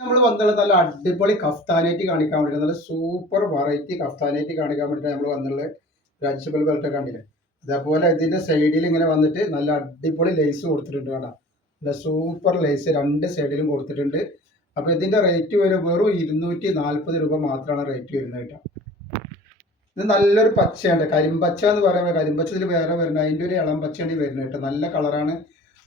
നമ്മൾ വന്നുള്ള നല്ല അടിപൊളി കഫ്താനായിട്ട് കാണിക്കാൻ വേണ്ടിയിട്ട് നല്ല സൂപ്പർ വെറൈറ്റി കഫ്താനായിട്ട് കാണിക്കാൻ വേണ്ടിയിട്ട് നമ്മൾ വന്നുള്ള രാജ്യസഭ ബെൽറ്റ് കണ്ടില്ലേ. അതേപോലെ ഇതിന്റെ സൈഡിൽ ഇങ്ങനെ വന്നിട്ട് നല്ല അടിപൊളി ലേസ് കൊടുത്തിട്ടുണ്ട് കേട്ടോ. നല്ല സൂപ്പർ ലേസ് രണ്ട് സൈഡിലും കൊടുത്തിട്ടുണ്ട്. അപ്പോൾ ഇതിന്റെ റേറ്റ് വരും വെറും 240 രൂപ മാത്രമാണ് റേറ്റ് വരുന്നത് കേട്ടോ. ഇത് നല്ലൊരു പച്ചയാണ്, കരിമ്പച്ച എന്ന് പറയുമ്പോൾ കരിമ്പച്ചതിൽ വേറെ വരുന്നത്, അതിൻ്റെ ഒരു ഇളം പച്ചയാണ് വരുന്നത് കേട്ടോ. നല്ല കളറാണ്.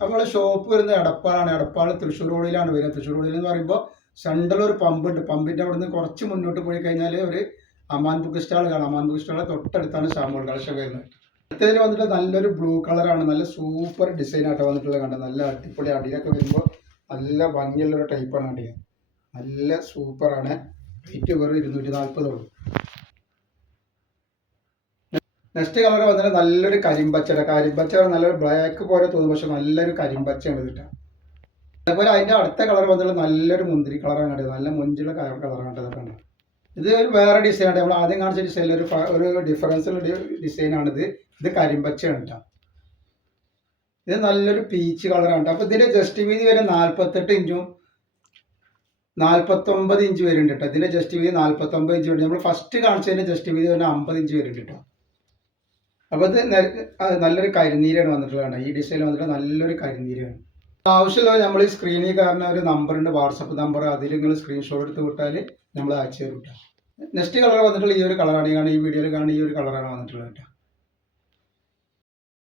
നമ്മളെ ഷോപ്പ് വരുന്നത് എടപ്പാളാണ്. എടപ്പാൾ തൃശ്ശൂർ റോഡിലാണ് വരുന്നത്. തൃശ്ശൂർ റോഡിൽ എന്ന് പറയുമ്പോൾ സെൻട്രൽ ഒരു പമ്പ് ഉണ്ട്. പമ്പിൻ്റെ അവിടെ നിന്ന് കുറച്ച് മുന്നോട്ട് പോയി കഴിഞ്ഞാൽ ഒരു അമാൻ ബുക്ക് സ്റ്റാൾ കാണാം. അമാൻ ബുക്ക് സ്റ്റാളിലെ തൊട്ടടുത്താണ് ഷാമോൾ കളക്ഷൻ വരുന്നത്. അടുത്തതിൽ വന്നിട്ട് നല്ലൊരു ബ്ലൂ കളറാണ്. നല്ല സൂപ്പർ ഡിസൈൻ ആയിട്ട് വന്നിട്ടുള്ളത് കണ്ടത്. നല്ല അടിപൊളി അടിയിലൊക്കെ വരുമ്പോൾ നല്ല ഭംഗിയുള്ളൊരു ടൈപ്പാണ് അടിയിൽ. നല്ല സൂപ്പറാണ്. റേറ്റ് വെറും 240 ഉള്ളൂ. നെക്സ്റ്റ് കളർ വന്നിട്ട് നല്ലൊരു കരിമ്പച്ചയുടെ കരിമ്പച്ച നല്ലൊരു ബ്ലാക്ക് പോലെ തോന്നും, പക്ഷെ നല്ലൊരു കരിമ്പച്ചയാണ് കിട്ടുക. അതേപോലെ അതിൻ്റെ അടുത്ത കളർ വന്നിട്ട് നല്ലൊരു മുന്തിരി കളറാണ് കണ്ടത്. നല്ല മൊഞ്ചുള്ള കളറാണ് ഇതൊക്കെ. ഇത് ഒരു വേറെ ഡിസൈനാണ്. നമ്മൾ ആദ്യം കാണിച്ച ഡിസൈനിൽ ഒരു ഡിഫറൻസുള്ള ഡിസൈനാണിത്. ഇത് കരിമ്പച്ചയാണ് കേട്ടോ. ഇത് നല്ലൊരു പീച്ച് കളറാണ്. അപ്പോൾ ഇതിൻ്റെ ജസ്റ്റ് വീതി വരെ 48 ഇഞ്ചും 49 ഇഞ്ച് വരുന്നുണ്ട് കേട്ടോ. ഇതിൻ്റെ ജസ്റ്റ് വീതി 49 ഇഞ്ച് വരുന്നുണ്ട്. നമ്മൾ ഫസ്റ്റ് കാണിച്ചതിൻ്റെ ജസ്റ്റ് വീതി വരെ 50 ഇഞ്ച് വരുന്നുണ്ട് കേട്ടോ. അപ്പോൾ ഇത് നല്ലൊരു കരിനീരാണ് വന്നിട്ടുള്ളത്. ഈ ഡിസൈൻ വന്നിട്ട് നല്ലൊരു കരിനീരാണ്. ആവശ്യമുള്ളത് നമ്മൾ ഈ സ്ക്രീനിൽ കാരണം ഒരു നമ്പറുണ്ട്, വാട്സപ്പ് നമ്പർ. അതിൽ നിങ്ങൾ സ്ക്രീൻഷോട്ട് എടുത്ത് വിട്ടാൽ നമ്മൾ അയച്ചു തരും കേട്ടോ. നെക്സ്റ്റ് കളർ വന്നിട്ടുള്ള ഈ ഒരു കളറാണ്. ഈ വീഡിയോയിൽ കാണുന്ന ഈ ഒരു കളറാണ് വന്നിട്ടുള്ളത് കേട്ടോ.